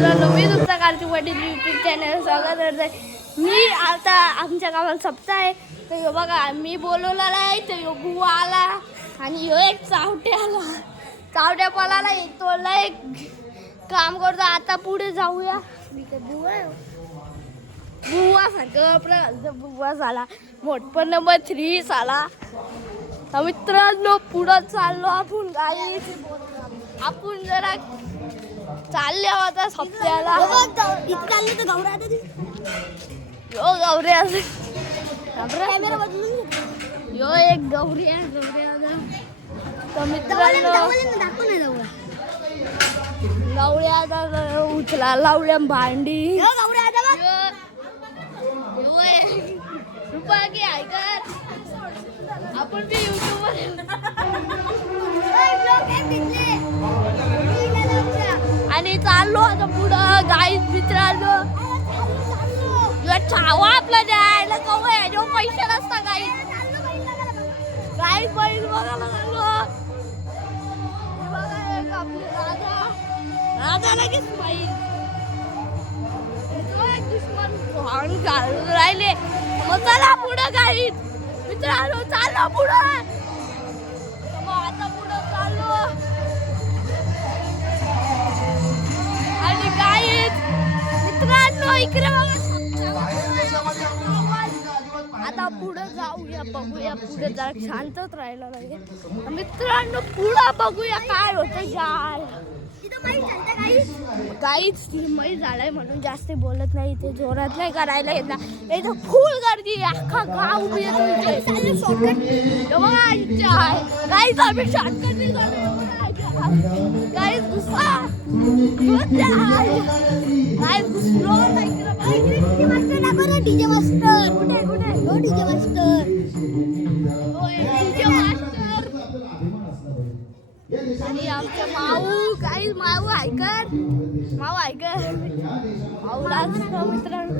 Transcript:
मित्रांनो, मी तुमचा Kartik Patil YouTube channel स्वागत करते. मी आता आमच्या गावाला सप्ताह आहे. तर ह्यो बघा मी बोलवलेला आहे. तर ह्यो बुवा आला आणि ह्यो एक चावटे आला. चावट्या पलाला एक तोडला एक काम करतो. आता पुढे जाऊया. मी काय बुवा सारखं बुवा झाला. मोठपण नंबर 3 झाला. तर मित्रांनो पुढं चाललो आपण. गाडी आपण जरा चालले आता सप्त्याला. यो गौरी असं यो एक गौरी आहे. तर मित्रांनो गौऱ्या आता उचला लावल्या भांडी. रुपया की ऐकर आपण बी युट्यूबवर आणि चाललो आता पुढं. गाईच मित्रांनो छावा आपला द्यायला कवय जो पैसे नसता गाई बैल बघायला लागलो. राजा लगेच बैल दुश्मन घालून राहिले. मग चला पुढं गाईत मित्रांनो चाललो पुढं. आता पुढं चाललो आणि गाईत मित्रांनो इकडे आता पुढे जाऊया बघूया. पुढे जरा शांतच राहायला लागेल मित्रांनो. पुढं बघूया काय होतं. यार काहीच मै झालाय म्हणून जास्त बोलत नाही. इथे जोरात नाही करायला येत ना. इथं फुल गर्दी आपका गाव भी येतो इथे. बघा इच्छा आहे काहीच आम्ही शॉर्टकट नाही काहीच गुस्सा काहीच घुसलो नाही. डीजे मास्टर कुठे कुठे हो डीजे मास्टर आणि आमचे माऊ काही माऊ ऐकर माऊ मित्रांनो